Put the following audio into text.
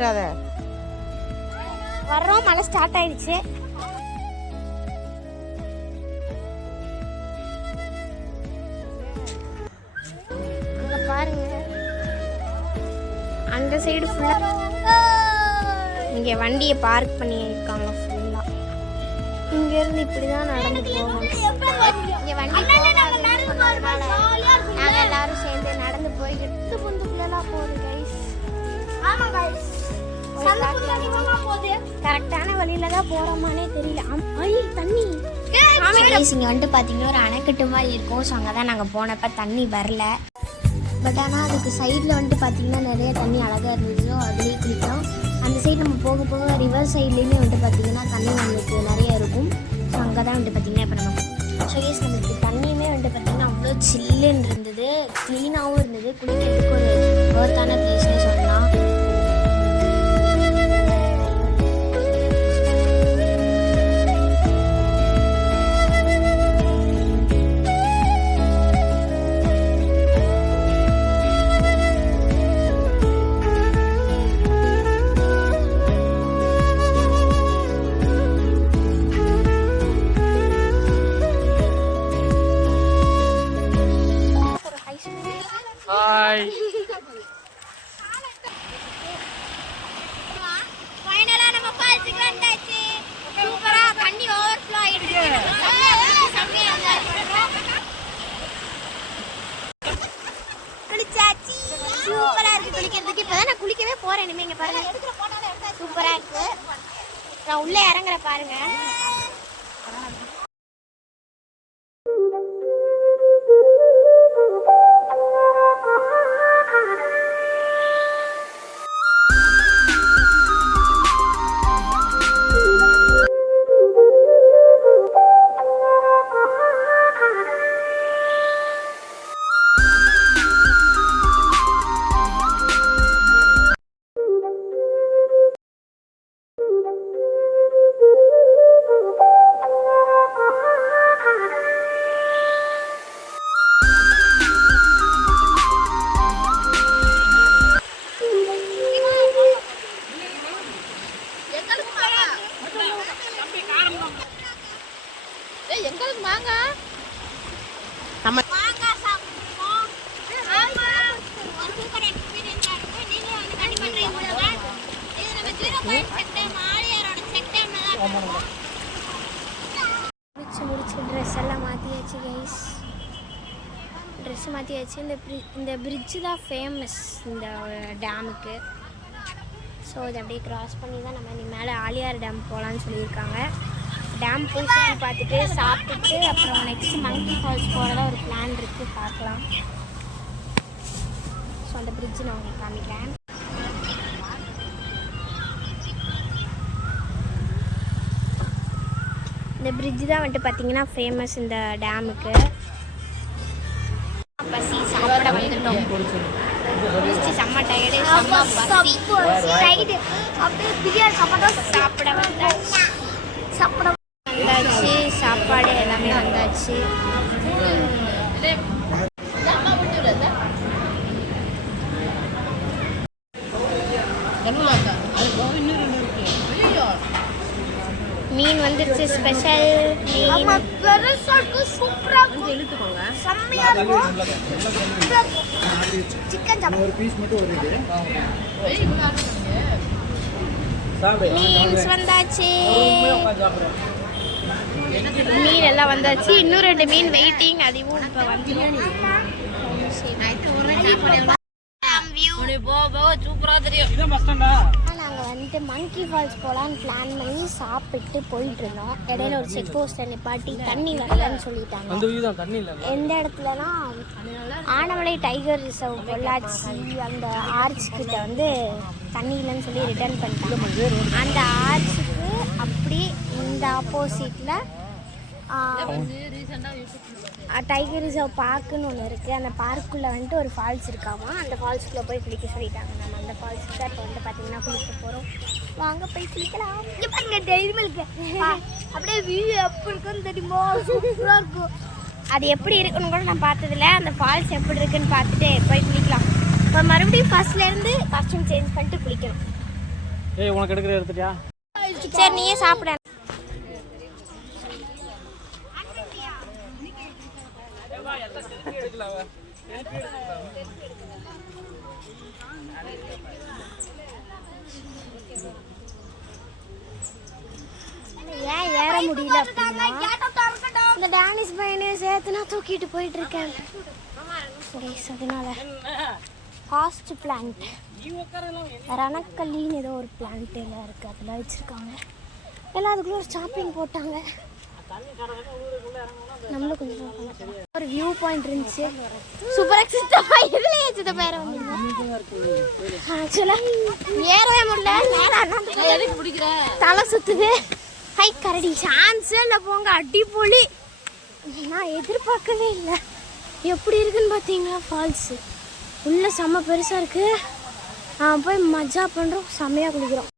வந்துடாத. வர்றோம், மழை ஸ்டார்ட் ஆயிடுச்சு. அங்க பாருங்க, அந்த சைடு ஃபுல்லா இங்க வண்டியை பார்க் பண்ணியிருக்காங்க ஃபுல்லா. இங்க இருந்து இப்படிதான் நடந்து போகணும். இங்க வண்டி போகாதுனால நாங்க எல்லாரும் சேர்ந்து நடந்து போய்கிட்டு புந்துக்குள்ளலாம் போகுது கைஸ். ஆமா கைஸ், கரெக்டான வழியில தான் போறோமானே தெரியல. தண்ணி இங்க வந்துட்டு பாத்தீங்கன்னா ஒரு அணைக்கட்டு மாதிரி இருக்கும். ஸோ அங்கதான் நாங்க போனப்ப தண்ணி வரல. பட் ஆனால் அதுக்கு சைடில் வந்துட்டு பார்த்தீங்கன்னா நிறைய தண்ணி அழகாக இருந்துச்சோ அதுலேயே குளிக்கலாம். அந்த சைடு நம்ம போக போக ரிவர் சைட்லேயுமே வந்துட்டு பார்த்திங்கன்னா தண்ணி நம்மளுக்கு நிறைய இருக்கும். ஸோ அங்கே தான் வந்துட்டு பார்த்திங்கன்னா இப்போ நம்ம ஷோகேஸ் நம்மளுக்கு தண்ணியுமே வந்துட்டு பார்த்திங்கன்னா அவ்வளோ சில்லுன்னு இருந்தது, க்ளீனாகவும் இருந்தது. குளிக்கிறதுக்கு ஒரு ஒர்த்தான பிளேஸ்னே சொல்லலாம். ஃபைனலா நம்ம ஃபால்ஸ்க்கு வந்தாச்சு. சூப்பரா தண்ணி ஓவர்ஃப்ளோ ஆயிடுச்சு. செம்மையா குளிச்சாச்சு. சூப்பரா இருக்கு குளிக்கிறதுக்கு. இப்பதான் நான் குளிக்கவே போறேன். இனிமே இங்க பாருங்க, சூப்பரா இருக்கு. நான் உள்ள இறங்குற பாருங்க. முடிச்சு ட்ரெஸ் எல்லாம் மாற்றியாச்சு கைஸ். ட்ரெஸ் மாற்றியாச்சு. இந்த பிரிட்ஜு தான் ஃபேமஸ் இந்த டேமுக்கு. ஸோ இதை அப்படியே க்ராஸ் பண்ணி தான் நம்ம இன்னைக்கு மேலே ஆலியார் டேம் போகலான்னு சொல்லியிருக்காங்க. டேம் போய் சுற்றி பார்த்துட்டு சாப்பிட்டுட்டு அப்புறம் நெக்ஸ்ட் மங்கி ஃபால்ஸ் போகிறதா ஒரு பிளான் இருக்குது, பார்க்கலாம். ஸோ அந்த பிரிட்ஜு நான் உங்களுக்கு காமிக்கிறேன். இந்த பிரிட்ஜு தான் வந்துட்டு பார்த்தீங்கன்னா ஃபேமஸ் இந்த டேமுக்கு. பசி சாப்பிட வந்துட்டோம். குளிச்சு செம்ம டயர்டு, செம்ம பசி டைடு. அப்படியே பிரியாணி சாப்பிட வந்தாச்சு. சாப்பாடு எல்லாமே வந்தாச்சு. மீன் வந்துருச்சு, ஸ்பெஷல் மீன். சிக்கன் ஒரு பீஸ் மட்டும் வருது. மீன்ஸ் வந்தாச்சு. மீன் எல்லாம் வந்தாச்சு. இன்னும் 2 மீன் வெயிட்டிங். அதுவும் இப்போ வந்துடும். நாங்கள் வந்துட்டு மங்கி ஃபால்ஸ் போகலான்னு பிளான் பண்ணி சாப்பிட்டு போயிட்டு இருந்தோம். இடையில ஒரு செக் போஸ்ட்டில் நிப்பாட்டி தண்ணி வரலன்னு சொல்லிட்டாங்க. எந்த இடத்துலனா ஆனமலை டைகர் ரிசர்வ் பொள்ளாச்சி அந்த ஆர்ச் கிட்ட வந்து தண்ணி இல்லைன்னு சொல்லி ரிட்டர்ன் பண்ணிட்டாங்க. அந்த ஆர்ச்சுக்கு அப்படி இந்த ஆப்போசிட்டில் டைகர் ரிசர்வ் பார்க்குன்னு ஒன்று இருக்குது. அந்த பார்க்குள்ளே வந்துட்டு ஒரு ஃபால்ஸ் இருக்காமா. அந்த ஃபால்ஸுக்குள்ளே போய் குளிக்க சொல்லிட்டாங்க. நம்ம அந்த ஃபால்ஸுக்கு தான் இப்போ வந்து பார்த்திங்கன்னா குளிக்க போகிறோம். வாங்க போய் குளிக்கலாம். இங்கே பாருங்க டைரிமல் இருக்கு. அப்படியே வியூ எப்படி இருக்குன்னு தெரியுமா, சூப்பராக இருக்கும். அது எப்படி இருக்குன்னு கூட நான் பார்த்ததில்ல. அந்த ஃபால்ஸ் எப்படி இருக்குன்னு பார்த்துட்டு போய் குளிக்கலாம். இப்போ மறுபடியும் ஃபர்ஸ்ட்லேருந்து காஸ்டியூம் சேஞ்ச் பண்ணிட்டு குளிக்கணும். ஏய் உனக்கு எடுக்கிற எடுத்துட்டியா? சரி நீயே சாப்பிட. ஏன் ஏற முடியல அப்படின்னா இந்த டானிஷ் பையனையும் சேர்த்து நான் தூக்கிட்டு போயிட்டு இருக்கேன். அதனால ஹாஸ்ட் பிளான்ட் ரணக்கல்லின்னு ஏதோ ஒரு பிளான்ட் எல்லாம் இருக்கு, அதெல்லாம் வச்சிருக்காங்க. எல்லாம் அதுக்குள்ள ஒரு ஷாப்பிங் போட்டாங்க. நம்மளும் கொஞ்சம் ஒரு வியூ பாயிண்ட் இருந்துச்சு. சூப்பர் எக்ஸிஸ்டமா இதுலயே சித்த பேர வந்து ஆக்சுவலா ஏறவே முடியல. தலை சுத்துது. ஹை கரடி சான்ஸே இல்லை போங்க, அடிப்பொலி. நான் எதிர்பார்க்கவே இல்லை. எப்படி இருக்குன்னு பார்த்தீங்களா ஃபால்ஸு உள்ள செம்ம பெருசாக இருக்கு. போய் மஜா பண்ணுறோம், செம்மையாக குளிக்கிறோம்.